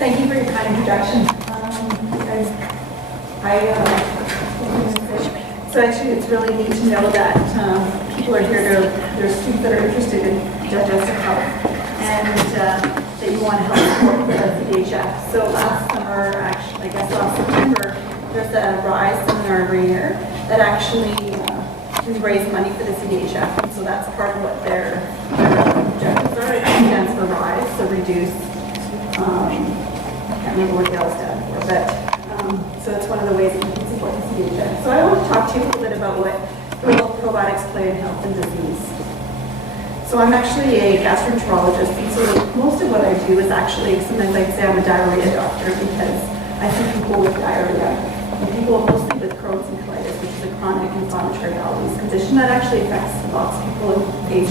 Thank you for your kind introduction. So actually it's really neat to know that people are here there's students that are interested in digestive health and that you want to help support the CDHF. So last summer, actually, I guess last September, there's a RISE seminar every year that actually we raise money for the CDHF. And so that's part of what their objectives are. It stands for RISE, so reduce, I can't remember what the L stands for, but so it's one of the ways that you can support the CDHF. So I want to talk to you a little bit about what role probiotics play in health and disease. So I'm actually a gastroenterologist, and so most of what I do is actually, sometimes I say I'm a diarrhea doctor because I see people with diarrhea, and people mostly with Crohn's and colitis, which is a chronic inflammatory bowel disease condition that actually affects lots of people in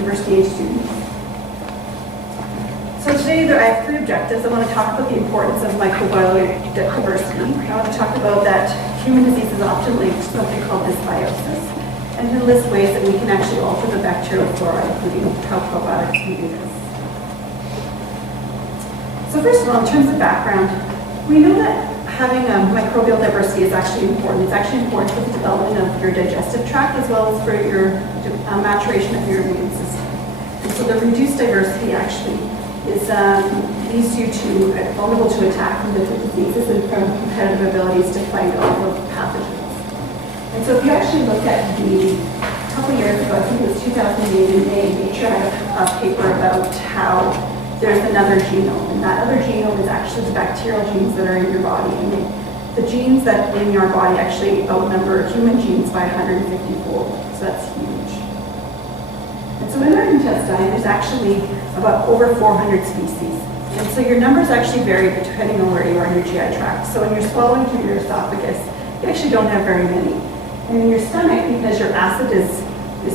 university-age students. So today I have 3 objectives. I want to talk about the importance of microbiome diversity. I want to talk about that human disease is often linked to something called dysbiosis, and to list ways that we can actually alter the bacterial flora, including how probiotics can do this. So first of all, in terms of background, we know that having microbial diversity is actually important. It's actually important for the development of your digestive tract as well as for your maturation of your immune system. And so the reduced diversity actually leads you to vulnerable to attack from different diseases and from competitive abilities to fight off of pathogens. And so if you actually look at a couple years ago, I think it was 2008 in May, ECHA had a paper about how there's another genome, and that other genome is actually the bacterial genes that are in your body. And the genes that in your body actually outnumber human genes by 150-fold, so that's huge. And so in our intestine, there's actually about over 400 species. And so your numbers actually vary depending on where you are in your GI tract. So when you're swallowing through your esophagus, you actually don't have very many. And in your stomach, because your acid is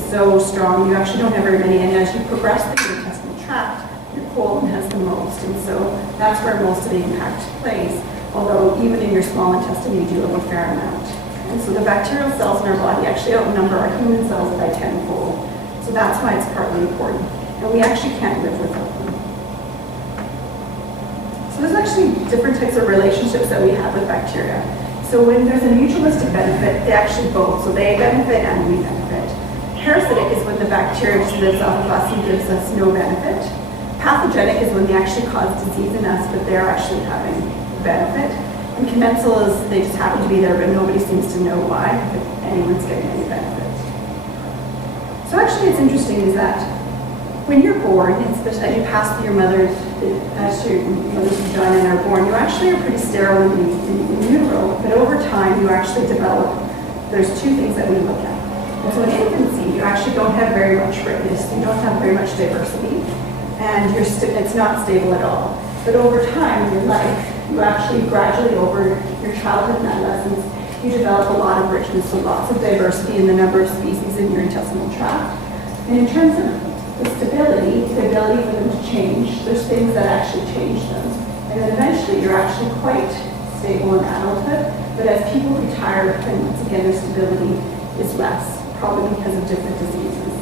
so strong, you actually don't have very many. And as you progress through your intestinal tract, your colon has the most. And so that's where most of the impact plays. Although even in your small intestine, you do have a fair amount. And so the bacterial cells in our body actually outnumber our human cells by 10-fold. So that's why it's partly important. And we actually can't live without them. So there's actually different types of relationships that we have with bacteria. So when there's a mutualistic benefit, they actually both. So they benefit and we benefit. Parasitic is when the bacteria just lives off of us and gives us no benefit. Pathogenic is when they actually cause disease in us, but they're actually having benefit. And commensal is they just happen to be there, but nobody seems to know why, if anyone's getting any benefit. So actually it's interesting is that when you're born, especially as you pass through your mother's vagina and are born, you actually are pretty sterile in utero, but over time you actually develop, there's 2 things that we look at. And so in infancy, you actually don't have very much richness, you don't have very much diversity, and it's not stable at all. But over time in your life, you actually gradually over your childhood and adolescence, you develop a lot of richness, so lots of diversity in the number of species in your intestinal tract. And in terms of the stability, the ability for them to change, there's things that actually change them. And then eventually you're actually quite stable in adulthood, but as people retire, then once again their stability is less, probably because of different diseases.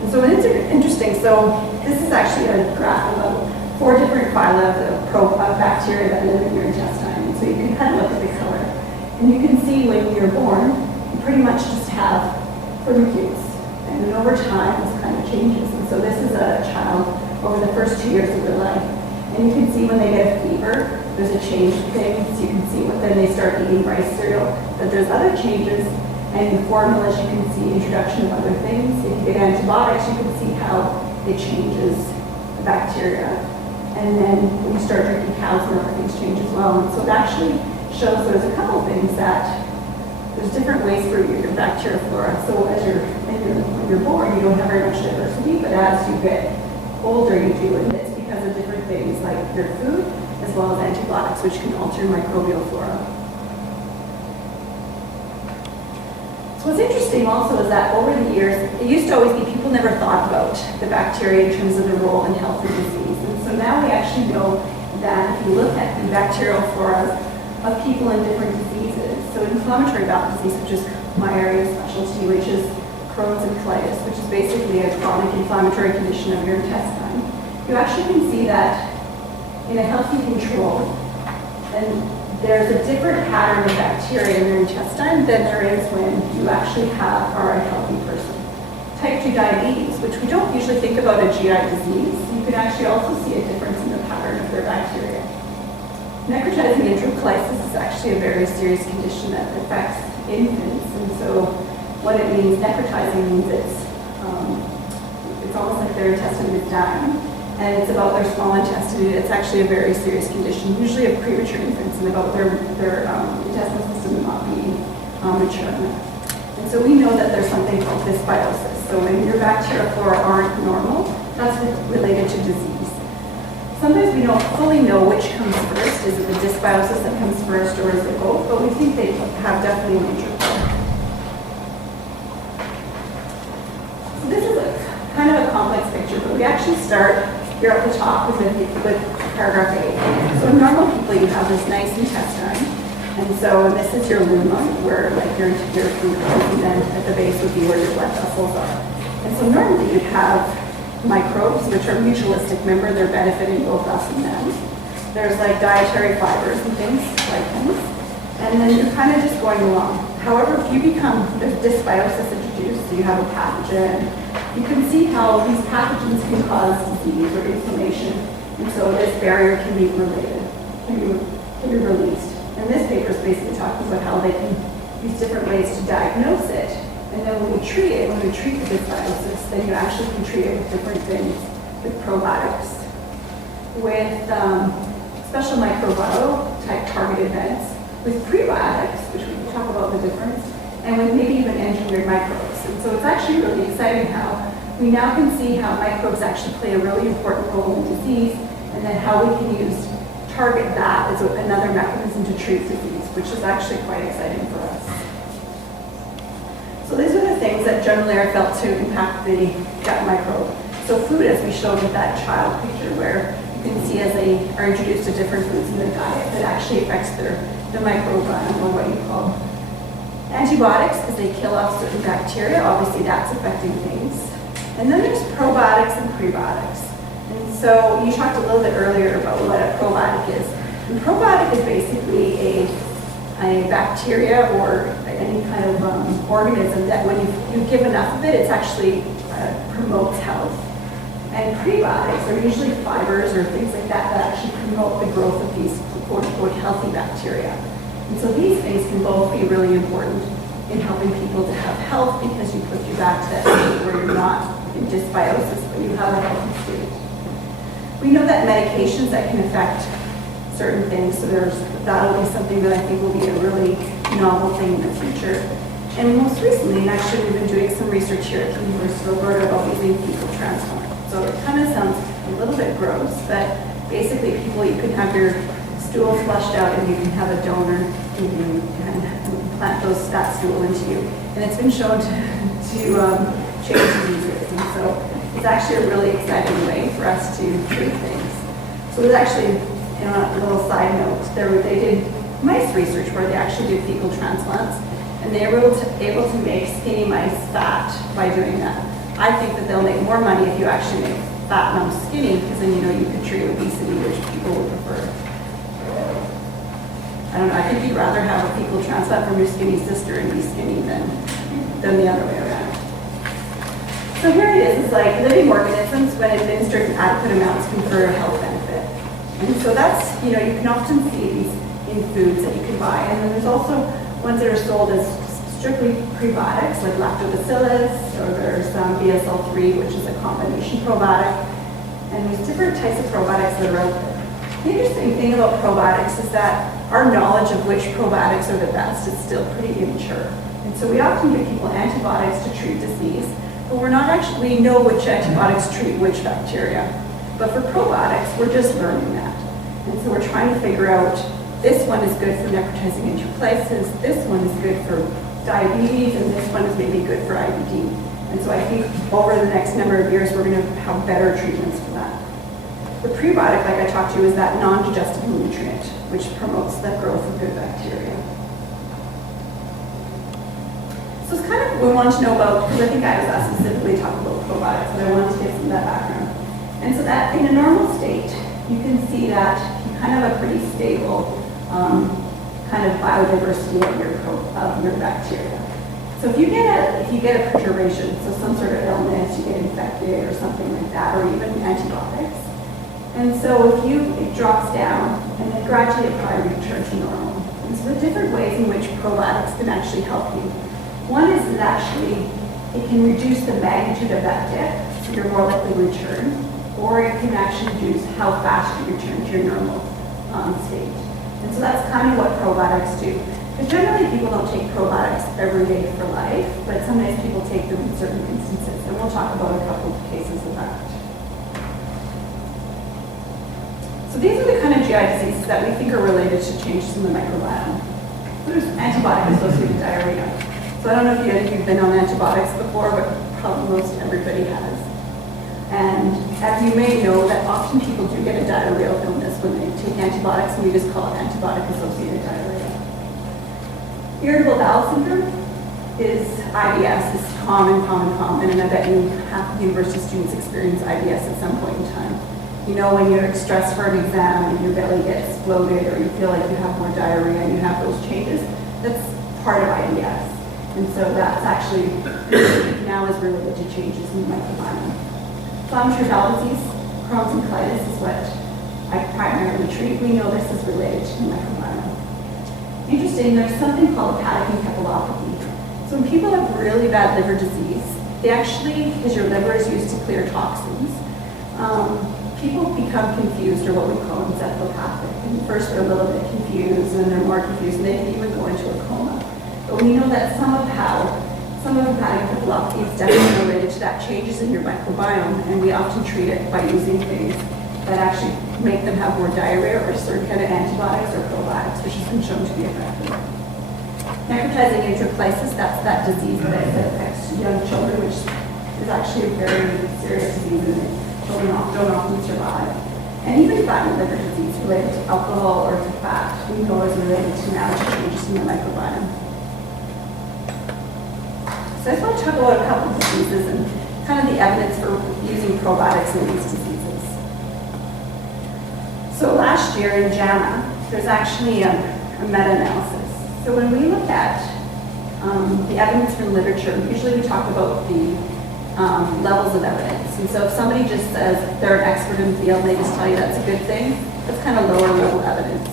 And so it's interesting, so this is actually a graph about 4 different phyla of bacteria that live in your intestine. And so you can kind of look at the color. And you can see when you're born, you pretty much just have firmicutes. And then over time, this kind of changes. And so this is a child over the first 2 years of their life. And you can see when they get a fever, there's a change of things. You can see when then they start eating rice cereal, that there's other changes. And in formulas, you can see introduction of other things. If you get antibiotics, you can see how it changes the bacteria. And then when you start drinking cow's milk, things change as well. And so it actually shows there's a couple things that there's different ways for your bacterial flora. So when you're born, you don't have very much diversity, but as you get older, you do. And it's because of different things like your food, as well as antibiotics, which can alter microbial flora. So what's interesting also is that over the years, it used to always be people never thought about the bacteria in terms of the role in health and disease. And so now we actually know that if you look at the bacterial flora of people in different diseases, so inflammatory bowel disease, which is my area of specialty, which is Crohn's and colitis, which is basically a chronic inflammatory condition of your intestine, you actually can see that in a healthy control, and there's a different pattern of bacteria in your intestine than there is when you actually are a healthy person. Type 2 diabetes, which we don't usually think about a GI disease, you can actually also see a difference in the pattern of their bacteria. Necrotizing enterocolitis is actually a very serious condition that affects infants, and so what it means, necrotizing means it's almost like their intestine is dying, and it's about their small intestine. It's actually a very serious condition, usually of premature infants, and about their intestinal system not being mature enough. And so we know that there's something called dysbiosis. So when your bacteria flora aren't normal, that's related to disease. Sometimes we don't fully know which comes first. Is it the dysbiosis that comes first, or is it both? But we think they have definitely an interplay. So this is kind of a complex picture, but we actually start here at the top with paragraph 8. So in normal people, you have this nice intestine, and so this is your lumen, where like your food goes, and then at the base would be where your blood vessels are. And so normally you'd have microbes, which are mutualistic. Remember, they're benefiting both us and them. There's like dietary fibers and things, lichens, and then you're kind of just going along. However, if you become, there's dysbiosis introduced, so you have a pathogen, you can see how these pathogens can cause disease or inflammation, and so this barrier can be released. And this paper is basically talking about how they can use different ways to diagnose it. And then when we treat the dysbiosis, then you actually can treat it with different things, with probiotics, with special microbial type targeted meds, with prebiotics, which we can talk about the difference, and with maybe even engineered microbes. And so it's actually really exciting how we now can see how microbes actually play a really important role in disease, and then how we can target that as another mechanism to treat disease, which is actually quite exciting for us. So these are the things that generally are felt to impact the gut microbe. So food, as we showed with that child picture, where you can see as they are introduced to different foods in their diet, that actually affects the microbiome, or what you call antibiotics, because they kill off certain bacteria. Obviously, that's affecting things. And then there's probiotics and prebiotics. And so you talked a little bit earlier about what a probiotic is. And probiotic is basically a bacteria or any kind of organism that when you give enough of it, it actually promotes health. And prebiotics are usually fibers or things like that that actually promote the growth of these quote-unquote healthy bacteria. And so these things can both be really important in helping people to have health, because you put you back to that state where you're not in dysbiosis, but you have a healthy state. We know that medications that can affect certain things, so that'll be something that I think will be a really novel thing in the future. And most recently, and actually we've been doing some research here at the University of Alberta about using fecal transplant. So it kind of sounds a little bit gross, but basically you can have your stool flushed out and you can have a donor and you can implant that stool into you. And it's been shown to change diseases. And so it's actually a really exciting way for us to treat things. So there's actually, a little side note, they did mice research where they actually did fecal transplants, and they were able to make skinny mice fat by doing that. I think that they'll make more money if you actually make fat mouse skinny, because then you could treat obesity, which people would prefer. I don't know, I think you'd rather have a fecal transplant from your skinny sister and be skinny than the other way around. So here it is, it's like living organisms, when administered in adequate amounts, confer a health benefit. And so that's, you can often see these in foods that you can buy. And then there's also ones that are sold as strictly prebiotics, like lactobacillus, or there's BSL-3, which is a combination probiotic. And there's different types of probiotics that are out there. The interesting thing about probiotics is that our knowledge of which probiotics are the best is still pretty immature. And so we often give people antibiotics to treat disease, but we know which antibiotics treat which bacteria. But for probiotics, we're just learning that. And so we're trying to figure out, this one is good for necrotizing enterocolitis, this one is good for diabetes, and this one is maybe good for IBD. And so I think over the next number of years, we're going to have better treatments for that. The prebiotic, like I talked to you, is that non-digestible nutrient, which promotes the growth of good bacteria. So it's kind of what we want to know about, because I think I was asked specifically to talk about probiotics, but I wanted to give some of that background. And so that in a normal state, you can see see that you kind of have a pretty stable kind of biodiversity of your bacteria. So if you get a perturbation, so some sort of illness, you get infected or something like that, or even antibiotics, and so if it drops down and then gradually it probably returns to normal. And so the different ways in which probiotics can actually help you. One is that actually it can reduce the magnitude of that dip, so you're more likely to return, or it can actually reduce how fast you return to your normal state. And so that's kind of what probiotics do. Because generally people don't take probiotics every day for life, but sometimes people take them in certain instances, and we'll talk about a couple of cases of that. So these are the kind of GI diseases that we think are related to changes in the microbiome. There's antibiotic-associated diarrhea. So I don't know if you've been on antibiotics before, but probably most everybody has. And as you may know, that often people do get a diarrheal illness when they take antibiotics, and we just call it antibiotic-associated diarrhea. Irritable bowel syndrome is IBS. It's common, and I bet you half of university students experience IBS at some point in time. You know, when you're stressed for an exam and your belly gets bloated, or you feel like you have more diarrhea and you have those changes, that's part of IBS. And so that's actually now is related to changes in the microbiome. Inflammatory bowel disease, Crohn's and colitis is what I primarily treat. We know this is related to the microbiome. Interesting, there's something called hepatic encephalopathy. So when people have really bad liver disease, they actually, because your liver is used to clear toxins, people become confused, or what we call encephalopathic. And first they're a little bit confused, and then they're more confused, and they can even go into a coma. But we know that some of hepatic encephalopathy is definitely related to that changes in your microbiome, and we often treat it by using things that actually make them have more diarrhea, or certain kind of antibiotics or probiotics, which has been shown to be effective. Necrotizing enterocolitis, that's that disease that affects young children, which is actually a very serious disease, and children don't often survive. And even fatty liver disease related to alcohol or to fat, we know is related to now changes in the microbiome. So I just want to talk about a couple of diseases and kind of the evidence for using probiotics in these diseases. So last year in JAMA, there's actually a meta-analysis. So when we look at the evidence from literature, usually we talk about the levels of evidence. And so if somebody just says they're an expert in the field and they just tell you that's a good thing, that's kind of lower level evidence.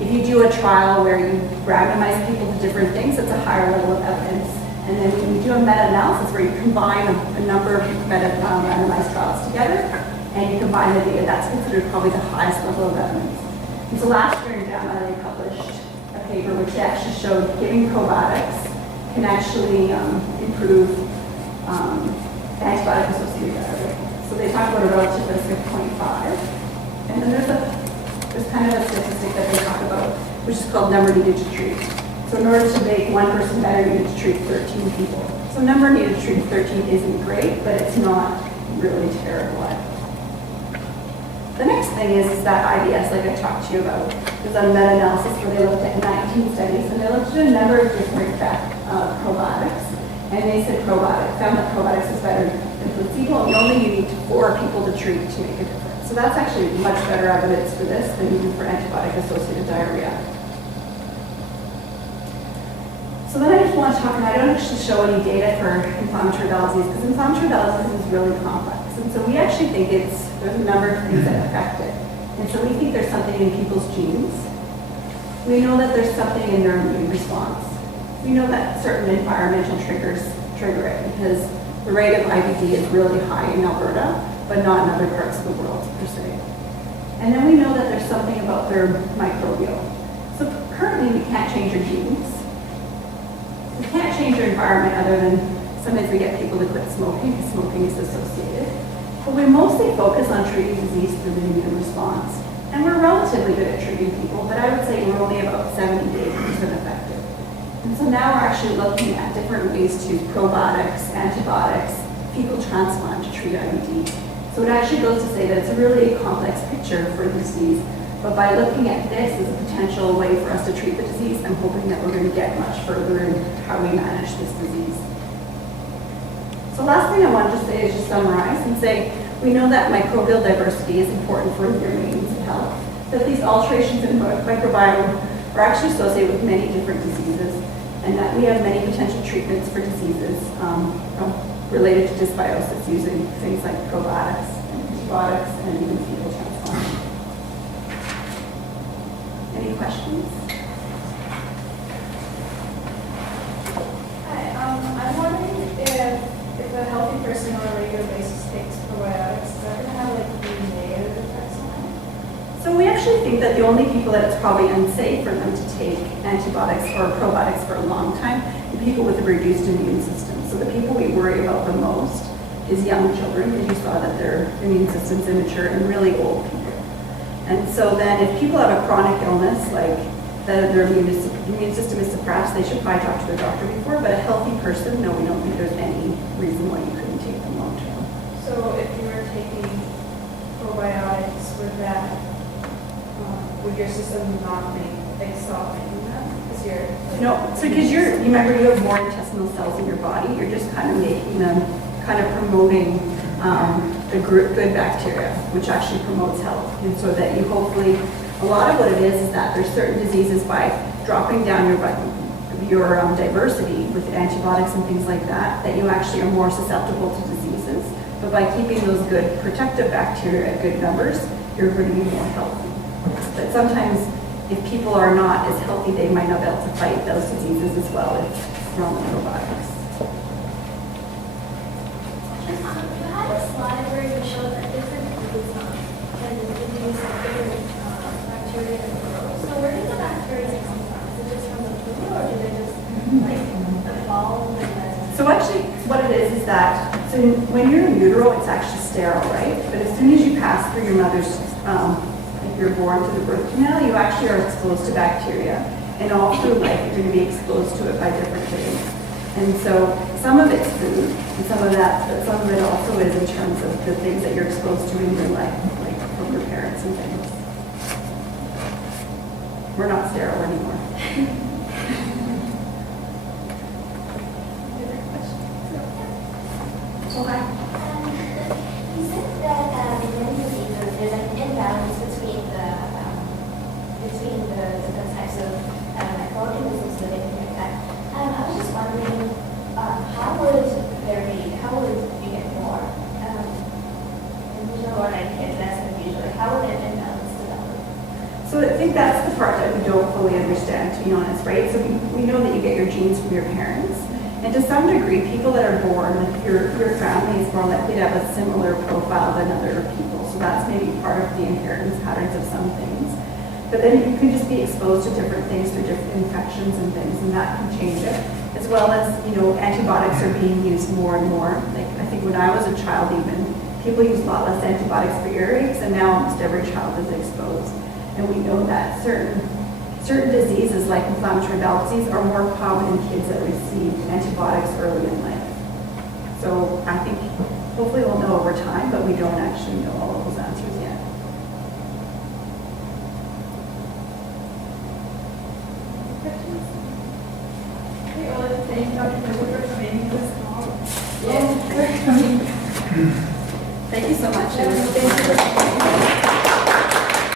If you do a trial where you randomize people to different things, that's a higher level of evidence. And then when you do a meta-analysis where you combine a number of randomized trials together and you combine the data, that's considered probably the highest level of evidence. And so last year in JAMA, they published a paper which actually showed giving probiotics can actually improve antibiotic-associated diarrhea. So they talk about a relative risk of 0.5. And then there's kind of a statistic that they talk about, which is called number needed to treat. So in order to make one person better, you need to treat 13 people. So number needed to treat 13 isn't great, but it's not really terrible. The next thing is that IBS, like I talked to you about. There's a meta-analysis where they looked at 19 studies, and they looked at a number of different probiotics. And they said found that probiotics is better than placebo, and only you need 4 people to treat to make a difference. So that's actually much better evidence for this than even for antibiotic-associated diarrhea. So then I just want to talk, and I don't actually show any data for inflammatory bowel disease, because inflammatory bowel disease is really complex. And so we actually think there's a number of things that affect it. And so we think there's something in people's genes. We know that there's something in their immune response. We know that certain environmental triggers trigger it, because the rate of IBD is really high in Alberta, but not in other parts of the world per se. And then we know that there's something about their microbiome. So currently we can't change your genes. We can't change your environment other than sometimes we get people to quit smoking because smoking is associated. But we mostly focus on treating disease through the immune response. And we're relatively good at treating people, but I would say we're only about 70 to 80% effective. And so now we're actually looking at different ways to probiotics, antibiotics, fecal transplant to treat IBD. So it actually goes to say that it's a really complex picture for the disease. But by looking at this as a potential way for us to treat the disease, I'm hoping that we're going to get much further in how we manage this disease. So last thing I want to say is just summarize and say, we know that microbial diversity is important for your immune health, that these alterations in microbiome are actually associated with many different diseases, and that we have many potential treatments for diseases related to dysbiosis using things like probiotics, antibiotics, and even fecal transplant. Any questions? Hi, I'm wondering if a healthy person on a regular basis takes probiotics, is that going to have like any negative effects on it? So we actually think that the only people that it's probably unsafe for them to take antibiotics or probiotics for a long time are people with a reduced immune system. So the people we worry about the most is young children, because you saw that their immune system's immature, and really old people. And so then if people have a chronic illness, like their immune system is suppressed, they should probably talk to their doctor before, but a healthy person, no, we don't think there's any reason why you couldn't take them long term. So if you were taking probiotics, would your system not stop making them? Because you're No, so because you remember you have more intestinal cells in your body, you're just kind of making them, kind of promoting the good bacteria, which actually promotes health. And so that you hopefully, a lot of what it is that there's certain diseases by dropping down your diversity with antibiotics and things like that, that you actually are more susceptible to diseases. But by keeping those good protective bacteria at good numbers, you're going to be more healthy. But sometimes if people are not as healthy, they might not be able to fight those diseases as well if you're on the probiotics. You had a slide where you showed that different foods can induce different bacteria and growth. So where do the bacteria come from? Is it just from the food, or do they just evolve and then? So actually, what it is that, so when you're in utero, it's actually sterile, right? But as soon as you pass through your mother's, if you're born to the birth canal, you actually are exposed to bacteria. And all through life, you're going to be exposed to it by different things. And so some of it's food, and some of that, but some of it also is in terms of the things that you're exposed to in your life, like from your parents and things. We're not sterile anymore. Okay. You said that in many diseases there's an imbalance between the different types of microorganisms living in your gut. I was just wondering, how would you get more? Usually what I get less than usually. How would an imbalance develop? So I think that's the part that we don't fully understand, to be honest, right? So we know that you get your genes from your parents. And to some degree, people that are born, like your family is more likely to have a similar profile than other people. So that's maybe part of the inheritance patterns of some things. But then you can just be exposed to different things through different infections and things, and that can change it. As well as, antibiotics are being used more and more. Like I think when I was a child even, people used a lot less antibiotics for earaches, and now almost every child is exposed. And we know that certain diseases like inflammatory bowel disease are more common in kids that receive antibiotics early in life. So I think hopefully we'll know over time, but we don't actually know all of those answers yet. Okay, well, thank you, Dr. Kroeker, for making this call. Thank you so much. Thank you for